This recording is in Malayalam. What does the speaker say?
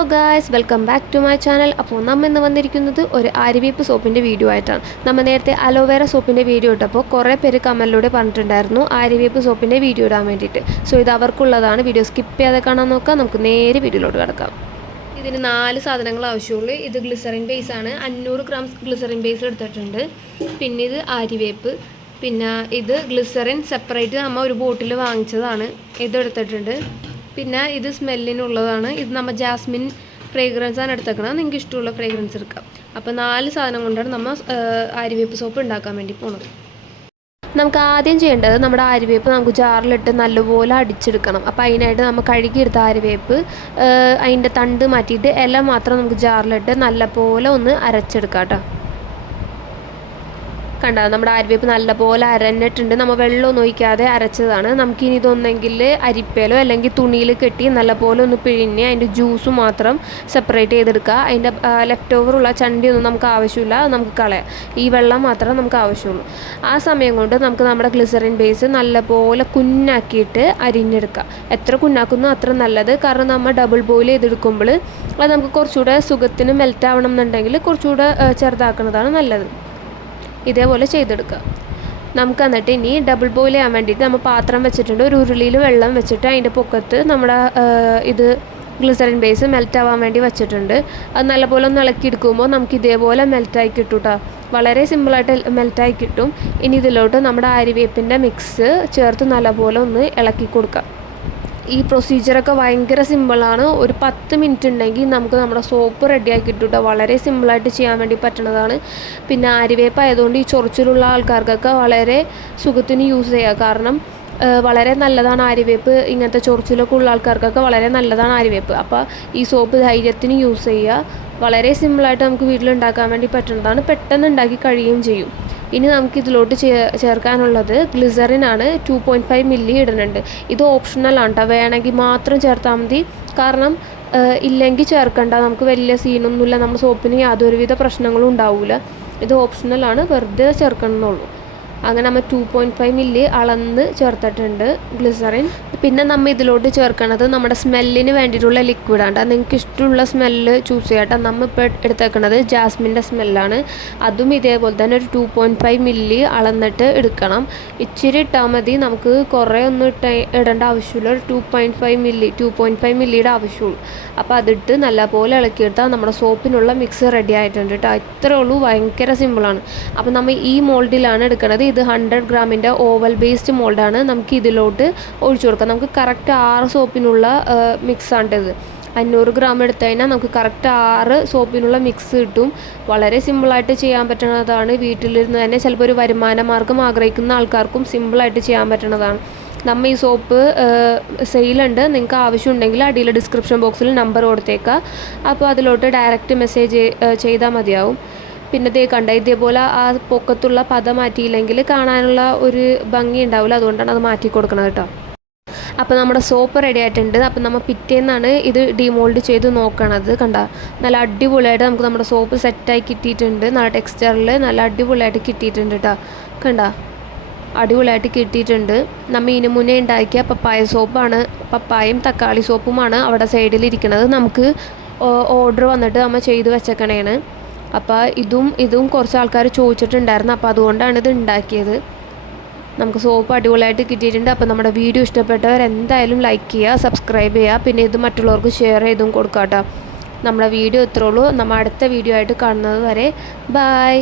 Hello guys welcome back to my channel അപ്പോൾ നമ്മൾ ഇന്ന് വന്നിരിക്കുന്നത് ഒരു ആര്യവേപ്പ് സോപ്പിന്റെ വീഡിയോ ആയിട്ടാണ്. നമ്മൾ നേരത്തെ അലോവേറ സോപ്പിന്റെ വീഡിയോ ഇട്ടപ്പോൾ കുറേ പേര് കമലിലൂടെ പറഞ്ഞിട്ടുണ്ടായിരുന്നു ആര്യവേപ്പ് സോപ്പിന്റെ വീഡിയോ ഇടാൻ വേണ്ടിയിട്ട്. സോ ഇത് അവർക്കുള്ളതാണ്. വീഡിയോ സ്കിപ്പ് ചെയ്യാതെ കാണാൻ നോക്കാം. നമുക്ക് നേരെ വീഡിയോയിലോട്ട് കിടക്കാം. ഇതിന് നാല് സാധനങ്ങൾ ആവശ്യമുള്ളൂ. ഇത് ഗ്ലിസറിൻ ബേസ് ആണ്. അഞ്ഞൂറ് ഗ്രാം ഗ്ലിസറിൻ ബേസ് എടുത്തിട്ടുണ്ട്. പിന്നെ ഇത് ആര്യവേപ്പ് പിന്നെ ഇത് ഗ്ലിസറിൻ സെപ്പറേറ്റ് നമ്മൾ ഒരു ബോട്ടിൽ വാങ്ങിച്ചതാണ്. ഇത് എടുത്തിട്ടുണ്ട്. പിന്നെ ഇത് സ്മെല്ലിനുള്ളതാണ്. ഇത് നമ്മൾ ജാസ്മിൻ ഫ്രേഗ്രൻസ് ആണ് എടുത്തേക്കണം നിങ്ങൾക്ക് ഇഷ്ടമുള്ള ഫ്രേഗ്രൻസ് എടുക്കാം. അപ്പോൾ നാല് സാധനം കൊണ്ടാണ് നമ്മൾ ആര്യവേപ്പ് സോപ്പ് ഉണ്ടാക്കാൻ വേണ്ടി പോണത്. നമുക്ക് ആദ്യം ചെയ്യേണ്ടത് നമ്മുടെ ആര്യവേപ്പ് നമുക്ക് ജാറിലിട്ട് നല്ലപോലെ അടിച്ചെടുക്കണം. അപ്പോൾ അതിനായിട്ട് നമ്മൾ കഴുകിയെടുത്ത ആര്യവേപ്പ് അതിന്റെ തണ്ട് മാറ്റിയിട്ട് ഇല മാത്രം നമുക്ക് ജാറിലിട്ട് നല്ലപോലെ ഒന്ന് അരച്ചെടുക്കാം കേട്ടോ. കണ്ട നമ്മുടെ അരിവേപ്പ് നല്ലപോലെ അരഞ്ഞിട്ടുണ്ട്. നമ്മൾ വെള്ളമൊന്നും ഒഴിക്കാതെ അരച്ചതാണ്. നമുക്കിനി ഇതൊന്നെങ്കിൽ അരിപ്പയിലോ അല്ലെങ്കിൽ തുണിയിൽ കെട്ടി നല്ലപോലെ ഒന്ന് പിഴിഞ്ഞ് അതിന്റെ ജ്യൂസ് മാത്രം സെപ്പറേറ്റ് ചെയ്തെടുക്കുക. അതിന്റെ ലെഫ്റ്റ് ഓവറുള്ള ചണ്ടിയൊന്നും നമുക്ക് ആവശ്യമില്ല. നമുക്ക് കളയാം. ഈ വെള്ളം മാത്രമേ നമുക്ക് ആവശ്യമുള്ളൂ. ആ സമയം കൊണ്ട് നമുക്ക് നമ്മുടെ ഗ്ലിസറിൻ ബേസ് നല്ലപോലെ കുന്നാക്കിയിട്ട് അരിഞ്ഞെടുക്കുക എത്ര കുഞ്ഞാക്കുന്നു അത്ര നല്ലത്. കാരണം നമ്മൾ ഡബിൾ ബോയിൽ ചെയ്തെടുക്കുമ്പോൾ അത് നമുക്ക് കുറച്ചുകൂടെ സുഖത്തിന് മെൽറ്റ് ആവണം എന്നുണ്ടെങ്കിൽ കുറച്ചുകൂടെ ചെറുതാക്കുന്നതാണ് നല്ലത്. ഇതേപോലെ ചെയ്തെടുക്കുക. നമുക്ക് എന്നിട്ട് ഇനി ഡബിൾ ബോയിൽ ചെയ്യാൻ വേണ്ടിയിട്ട് നമ്മൾ പാത്രം വെച്ചിട്ടുണ്ട്. ഒരു ഉരുളിയിൽ വെള്ളം വെച്ചിട്ട് അതിന്റെ പൊക്കത്ത് നമ്മുടെ ഇത് ഗ്ലിസറിൻ ബേസ് മെൽറ്റ് ആവാൻ വേണ്ടി വെച്ചിട്ടുണ്ട്. അത് നല്ലപോലെ ഒന്ന് ഇളക്കി എടുക്കുമ്പോൾ നമുക്ക് ഇതേപോലെ മെൽറ്റായി കിട്ടും കേട്ടോ വളരെ സിമ്പിളായിട്ട് മെൽറ്റായി കിട്ടും. ഇനി ഇതിലോട്ട് നമ്മുടെ അരിവേപ്പിന്റെ മിക്സ് ചേർത്ത് നല്ലപോലെ ഒന്ന് ഇളക്കി കൊടുക്കാം ഈ പ്രൊസീജിയറൊക്കെ ഭയങ്കര സിമ്പിളാണ് ഒരു പത്ത് മിനിറ്റ് ഉണ്ടെങ്കിൽ നമുക്ക് നമ്മുടെ സോപ്പ് റെഡിയാക്കി കിട്ടും വളരെ സിമ്പിളായിട്ട് ചെയ്യാൻ വേണ്ടി പറ്റുന്നതാണ്. പിന്നെ ആര്യവേപ്പ് ആയതുകൊണ്ട് ഈ ചൊറിച്ചിലുള്ള ആൾക്കാർക്കൊക്കെ വളരെ സുഖത്തിന് യൂസ് ചെയ്യുക കാരണം വളരെ നല്ലതാണ് ആര്യവേപ്പ് ഇങ്ങനത്തെ ചൊറിച്ചിലൊക്കെ ഉള്ള ആൾക്കാർക്കൊക്കെ വളരെ നല്ലതാണ് ആര്യവേപ്പ് അപ്പോൾ ഈ സോപ്പ് ധൈര്യത്തിന് യൂസ് ചെയ്യുക. വളരെ സിമ്പിളായിട്ട് നമുക്ക് വീട്ടിൽ ഉണ്ടാക്കാൻ വേണ്ടി പറ്റുന്നതാണ്. പെട്ടെന്ന് ഉണ്ടാക്കി കഴിയുകയും ചെയ്യും. ഇനി നമുക്ക് ഇതിലോട്ട് ചേർക്കാനുള്ളത് ഗ്ലിസറിൻ ആണ്. ടു പോയിന്റ് ഫൈവ് മില്ലി ഇടുന്നുണ്ട്. ഇത് ഓപ്ഷണലാണ് കേട്ടോ വേണമെങ്കിൽ മാത്രം ചേർത്താൽ മതി. കാരണം ഇല്ലെങ്കിൽ ചേർക്കണ്ട. നമുക്ക് വലിയ സീനൊന്നുമില്ല നമ്മുടെ സോപ്പിന് യാതൊരുവിധ പ്രശ്നങ്ങളും ഉണ്ടാവില്ല ഇത് ഓപ്ഷണലാണ് വെറുതെ ചേർക്കണമെന്നുള്ളൂ. അങ്ങനെ നമ്മൾ ടു പോയിന്റ് ഫൈവ് മില്ലി അളന്ന് ചേർത്തിട്ടുണ്ട് ഗ്ലിസറിൻ പിന്നെ നമ്മൾ ഇതിലോട്ട് ചേർക്കണത് നമ്മുടെ സ്മെല്ലിന് വേണ്ടിയിട്ടുള്ള ലിക്വിഡാണ് നിങ്ങൾക്ക് ഇഷ്ടമുള്ള സ്മെല്ല് ചൂസ് ചെയ്യട്ടെ. നമ്മൾ ഇപ്പോൾ എടുത്തേക്കുന്നത് ജാസ്മിന്റെ സ്മെല്ലാണ് അതും ഇതേപോലെ തന്നെ ഒരു ടു പോയിന്റ് ഫൈവ് മില്ലി അളന്നിട്ട് എടുക്കണം. ഇച്ചിരി ഇട്ടാൽ മതി. നമുക്ക് കുറേ ഒന്നും ഇട്ട ഇടേണ്ട ആവശ്യമില്ല. ഒരു two point five milli two point five മില്ലിയുടെ ആവശ്യമുള്ളൂ. അപ്പോൾ അതിട്ട് നല്ലപോലെ ഇളക്കിയെടുത്താൽ നമ്മുടെ സോപ്പിനുള്ള മിക്സ് റെഡി ആയിട്ടുണ്ട് കേട്ടോ ഇത്രേ ഉള്ളൂ. ഭയങ്കര സിമ്പിളാണ് അപ്പോൾ നമ്മൾ ഈ മോൾഡിലാണ് എടുക്കുന്നത് ഇത് ഹൺഡ്രഡ് ഗ്രാമിന്റെ ഓവൽ ബേസ്ഡ് മോൾഡാണ് നമുക്ക് ഇതിലോട്ട് ഒഴിച്ചു കൊടുക്കാം. നമുക്ക് കറക്റ്റ് ആറ് സോപ്പിനുള്ള മിക്സാണ് ഇത് അഞ്ഞൂറ് ഗ്രാം എടുത്തു കഴിഞ്ഞാൽ നമുക്ക് കറക്റ്റ് ആറ് സോപ്പിനുള്ള മിക്സ് കിട്ടും. വളരെ സിമ്പിളായിട്ട് ചെയ്യാൻ പറ്റുന്നതാണ്. വീട്ടിലിരുന്ന് തന്നെ ചിലപ്പോൾ ഒരു വരുമാന മാർഗം ആഗ്രഹിക്കുന്ന ആൾക്കാർക്കും സിമ്പിളായിട്ട് ചെയ്യാൻ പറ്റുന്നതാണ്. നമ്മൾ ഈ സോപ്പ് സെയിലുണ്ട് നിങ്ങൾക്ക് ആവശ്യമുണ്ടെങ്കിൽ അടിയിൽ ഡിസ്ക്രിപ്ഷൻ ബോക്സിൽ നമ്പർ കൊടുത്തേക്കാം. അപ്പോൾ അതിലോട്ട് ഡയറക്റ്റ് മെസ്സേജ് ചെയ്താൽ മതിയാവും. പിന്നെ ദേ കണ്ട ഇതേപോലെ ആ പൊക്കത്തുള്ള പത മാറ്റിയില്ലെങ്കിൽ കാണാനുള്ള ഒരു ഭംഗി ഉണ്ടാവില്ല. അതുകൊണ്ടാണ് അത് മാറ്റി കൊടുക്കുന്നത് കേട്ടോ. അപ്പോൾ നമ്മുടെ സോപ്പ് റെഡി ആയിട്ടുണ്ട്. അപ്പോൾ നമ്മൾ പിറ്റേന്നാണ് ഇത് ഡിമോൾഡ് ചെയ്ത് നോക്കണത്. കണ്ട നല്ല അടിപൊളിയായിട്ട് നമുക്ക് നമ്മുടെ സോപ്പ് സെറ്റായി കിട്ടിയിട്ടുണ്ട്. നല്ല ടെക്സ്ചറിൽ നല്ല അടിപൊളിയായിട്ട് കിട്ടിയിട്ടുണ്ട് കേട്ടോ. കണ്ട അടിപൊളിയായിട്ട് കിട്ടിയിട്ടുണ്ട്. നമ്മൾ ഇതിന് മുന്നേ ഉണ്ടാക്കിയ പപ്പായ സോപ്പാണ് പപ്പായയും തക്കാളി സോപ്പുമാണ് അവിടെ സൈഡിൽ ഇരിക്കുന്നത് നമുക്ക് ഓർഡർ വന്നിട്ട് നമ്മൾ ചെയ്ത് വെച്ചേക്കണേണ്. അപ്പോൾ ഇതും ഇതും കുറച്ച് ആൾക്കാർ ചോദിച്ചിട്ടുണ്ടായിരുന്നു. അപ്പോൾ അതുകൊണ്ടാണ് ഇത് ഉണ്ടാക്കിയത്. നമുക്ക് സോപ്പ് അടിപൊളിയായിട്ട് കിട്ടിയിട്ടുണ്ട്. അപ്പോൾ നമ്മുടെ വീഡിയോ ഇഷ്ടപ്പെട്ടവർ എന്തായാലും ലൈക്ക് ചെയ്യുക സബ്സ്ക്രൈബ് ചെയ്യുക. പിന്നെ ഇത് മറ്റുള്ളവർക്ക് ഷെയർ ചെയ്തും കൊടുക്കാം കേട്ടോ നമ്മുടെ വീഡിയോ ഇത്രേ ഉള്ളൂ. നമ്മൾ അടുത്ത വീഡിയോ ആയിട്ട് കാണുന്നത് വരെ ബായ്